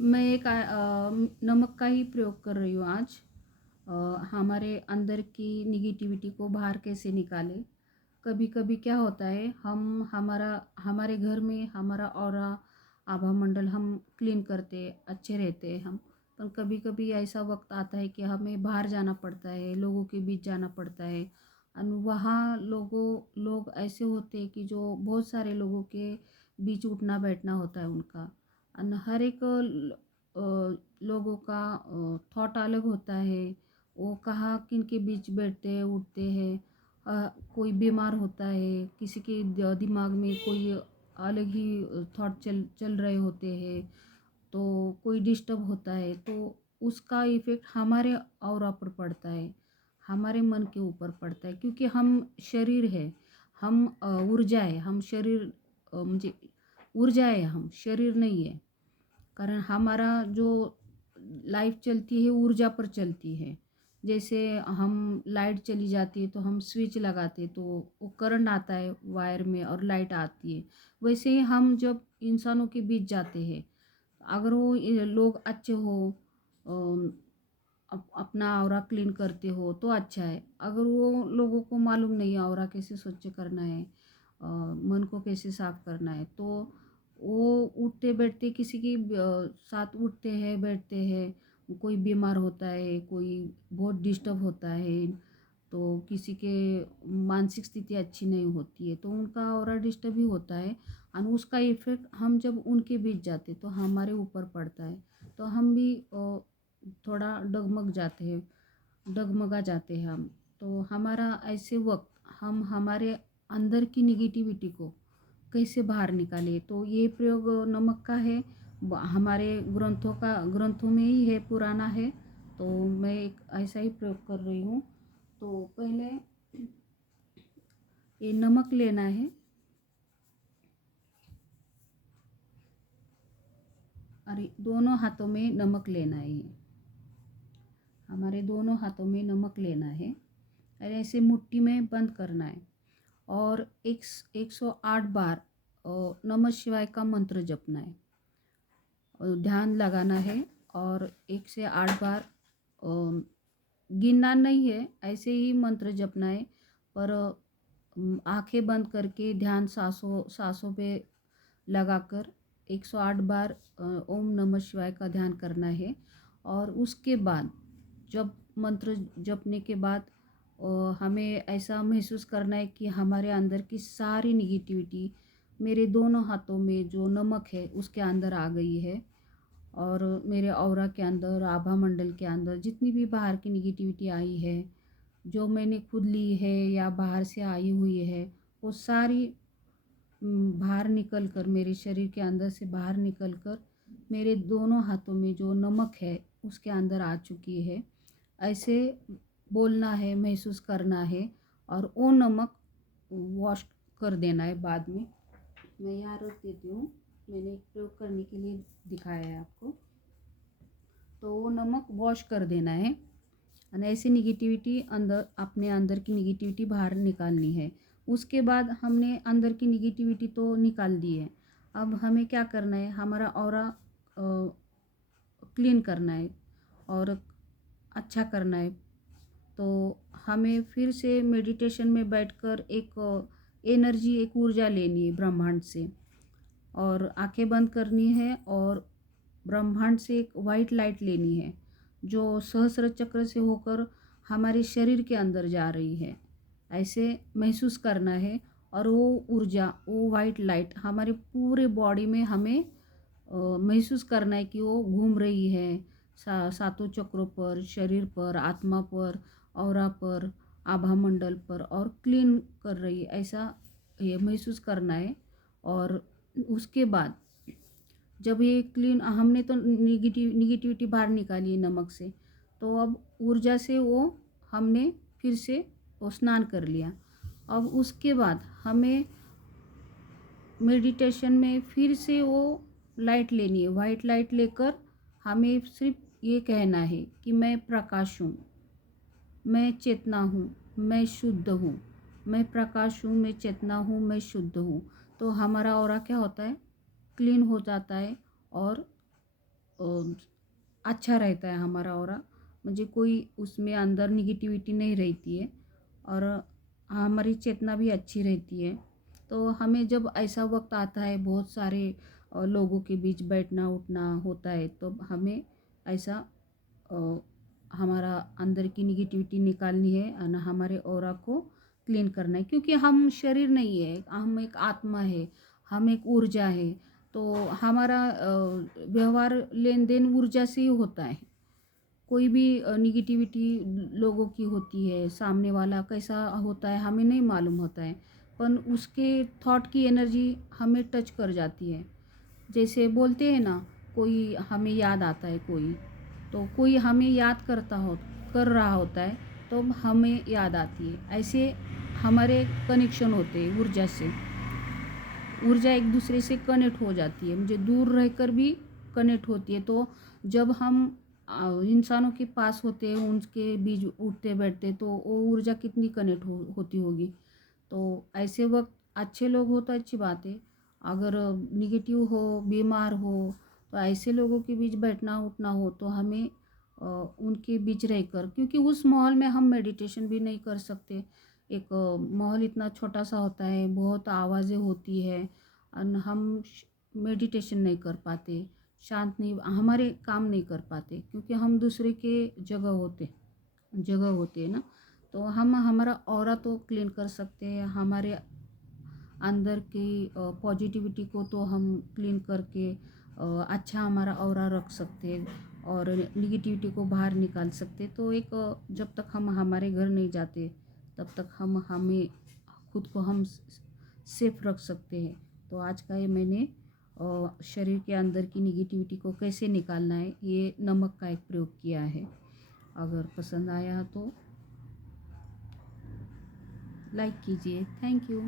मैं एक नमक का ही प्रयोग कर रही हूँ आज। हमारे अंदर की निगेटिविटी को बाहर कैसे निकालें। कभी कभी क्या होता है, हम हमारे घर में हमारा ऑरा आभा मंडल हम क्लीन करते अच्छे रहते हैं हम। पर कभी कभी ऐसा वक्त आता है कि हमें बाहर जाना पड़ता है, लोगों के बीच जाना पड़ता है। और वहाँ लोग ऐसे होते हैं कि जो बहुत सारे लोगों के बीच उठना बैठना होता है उनका। और हर एक लोगों का थॉट अलग होता है। वो कहाँ किन के बीच बैठते हैं उठते हैं। कोई बीमार होता है, किसी के दिमाग में कोई अलग ही थॉट चल चल रहे होते हैं, तो कोई डिस्टर्ब होता है, तो उसका इफ़ेक्ट हमारे ऑरा पर पड़ता है, हमारे मन के ऊपर पड़ता है। क्योंकि हम शरीर है, हम ऊर्जा है, हम शरीर म्हणजे ऊर्जा है, हम शरीर नहीं है। कारण हमारा जो लाइफ चलती है ऊर्जा पर चलती है। जैसे हम लाइट चली जाती है तो हम स्विच लगाते तो वो करंट आता है वायर में और लाइट आती है। वैसे ही हम जब इंसानों के बीच जाते हैं, अगर वो लोग अच्छे हो, अपना ऑरा क्लीन करते हो तो अच्छा है। अगर वो लोगों को मालूम नहीं है ऑरा कैसे स्वच्छ करना है, मन को कैसे साफ करना है, तो वो उठते बैठते किसी की साथ उठते हैं बैठते हैं। कोई बीमार होता है, कोई बहुत डिस्टर्ब होता है, तो किसी के मानसिक स्थिति अच्छी नहीं होती है तो उनका ऑरा डिस्टर्ब ही होता है। और उसका इफ़ेक्ट हम जब उनके बीच जाते तो हमारे ऊपर पड़ता है। तो हम भी थोड़ा डगमगा जाते हैं हम। तो हमारा ऐसे वक्त हम हमारे अंदर की निगेटिविटी को कैसे बाहर निकालें, तो ये प्रयोग नमक का है। हमारे ग्रंथों में ही है, पुराना है। तो मैं एक ऐसा ही प्रयोग कर रही हूँ। तो पहले ये नमक लेना है, और दोनों हाथों में नमक लेना है। हमारे दोनों हाथों में नमक लेना है और ऐसे मुट्ठी में बंद करना है। और 108 बार नमः शिवाय का मंत्र जपना है, ध्यान लगाना है। और 1 से 8 बार गिनना नहीं है, ऐसे ही मंत्र जपना है। पर आंखें बंद करके ध्यान सांसों सांसों पे लगाकर 108 बार ओम नमः शिवाय का ध्यान करना है। और उसके बाद जब मंत्र जपने के बाद हमें ऐसा महसूस करना है कि हमारे अंदर की सारी निगेटिविटी मेरे दोनों हाथों में जो नमक है उसके अंदर आ गई है। और मेरे ऑरा के अंदर, आभा मंडल के अंदर जितनी भी बाहर की निगेटिविटी आई है, जो मैंने खुद ली है या बाहर से आई हुई है, वो सारी बाहर निकल कर, मेरे शरीर के अंदर से बाहर निकल कर मेरे दोनों हाथों में जो नमक है उसके अंदर आ चुकी है। ऐसे बोलना है, महसूस करना है। और वो नमक वॉश कर देना है बाद में। मैं यहाँ रख देती हूँ, मैंने एक प्रयोग करने के लिए दिखाया है आपको। तो वो नमक वॉश कर देना है और ऐसे निगेटिविटी अंदर, अपने अंदर की निगेटिविटी बाहर निकालनी है। उसके बाद हमने अंदर की निगेटिविटी तो निकाल दी है, अब हमें क्या करना है, हमारा ऑरा क्लीन करना है और अच्छा करना है। तो हमें फिर से मेडिटेशन में बैठकर एक एनर्जी, एक ऊर्जा लेनी है ब्रह्मांड से, और आंखें बंद करनी है और ब्रह्मांड से एक वाइट लाइट लेनी है जो सहस्र चक्र से होकर हमारे शरीर के अंदर जा रही है। ऐसे महसूस करना है। और वो ऊर्जा, वो वाइट लाइट हमारे पूरे बॉडी में हमें महसूस करना है कि वो घूम रही है सातों चक्रों पर, शरीर पर, आत्मा पर, ऑरा पर, आभा मंडल पर, और क्लीन कर रही है, ऐसा ये महसूस करना है। और उसके बाद जब ये क्लीन, हमने तो निगेटिविटी बाहर निकाली है नमक से, तो अब ऊर्जा से वो हमने फिर से वो स्नान कर लिया। अब उसके बाद हमें मेडिटेशन में फिर से वो लाइट लेनी है, वाइट लाइट लेकर हमें सिर्फ ये कहना है कि मैं प्रकाश हूँ, मैं चेतना हूँ, मैं शुद्ध हूँ। मैं प्रकाश हूँ, मैं चेतना हूँ, मैं शुद्ध हूँ। तो हमारा ऑरा क्या होता है, क्लीन हो जाता है। और अच्छा रहता है हमारा ऑरा, म्हणजे कोई उसमें अंदर निगेटिविटी नहीं रहती है और हमारी चेतना भी अच्छी रहती है। तो हमें जब ऐसा वक्त आता है बहुत सारे लोगों के बीच बैठना उठना होता है, तो हमें ऐसा अ, हमारा अंदर की निगेटिविटी निकालनी है और हमारे ऑरा को क्लीन करना है, क्योंकि हम शरीर नहीं है, हम एक आत्मा है, हम एक ऊर्जा है। तो हमारा व्यवहार लेन देन ऊर्जा से ही होता है। कोई भी निगेटिविटी लोगों की होती है, सामने वाला कैसा होता है हमें नहीं मालूम होता है, पर उसके थॉट की एनर्जी हमें टच कर जाती है। जैसे बोलते हैं ना, कोई हमें याद आता है कोई, तो कोई हमें याद कर रहा होता है, तो हमें याद आती है। ऐसे हमारे कनेक्शन होते हैं ऊर्जा से, ऊर्जा एक दूसरे से कनेक्ट हो जाती है, मुझे दूर रहकर भी कनेक्ट होती है। तो जब हम इंसानों के पास होते हैं, उनके बीच उठते बैठते, तो वो ऊर्जा कितनी कनेक्ट होती होगी। तो ऐसे वक्त अच्छे लोग हो तो अच्छी बात है, अगर निगेटिव हो, बीमार हो, तो ऐसे लोगों के बीच बैठना उठना हो तो हमें उनके बीच रहकर, क्योंकि उस माहौल में हम मेडिटेशन भी नहीं कर सकते। एक माहौल इतना छोटा सा होता है, बहुत आवाज़ें होती है और हम मेडिटेशन नहीं कर पाते, शांत नहीं, हमारे काम नहीं कर पाते, क्योंकि हम दूसरे के जगह होते हैं ना। तो हम हमारा ऑरा तो क्लीन कर सकते हैं, हमारे अंदर की पॉजिटिविटी को तो हम क्लीन करके अच्छा हमारा ऑरा रख सकते हैं और निगेटिविटी को बाहर निकाल सकते। तो एक जब तक हम हमारे घर नहीं जाते, तब तक हम हमें खुद को हम सेफ रख सकते हैं। तो आज का ये मैंने शरीर के अंदर की निगेटिविटी को कैसे निकालना है, ये नमक का एक प्रयोग किया है। अगर पसंद आया तो लाइक कीजिए। Thank you.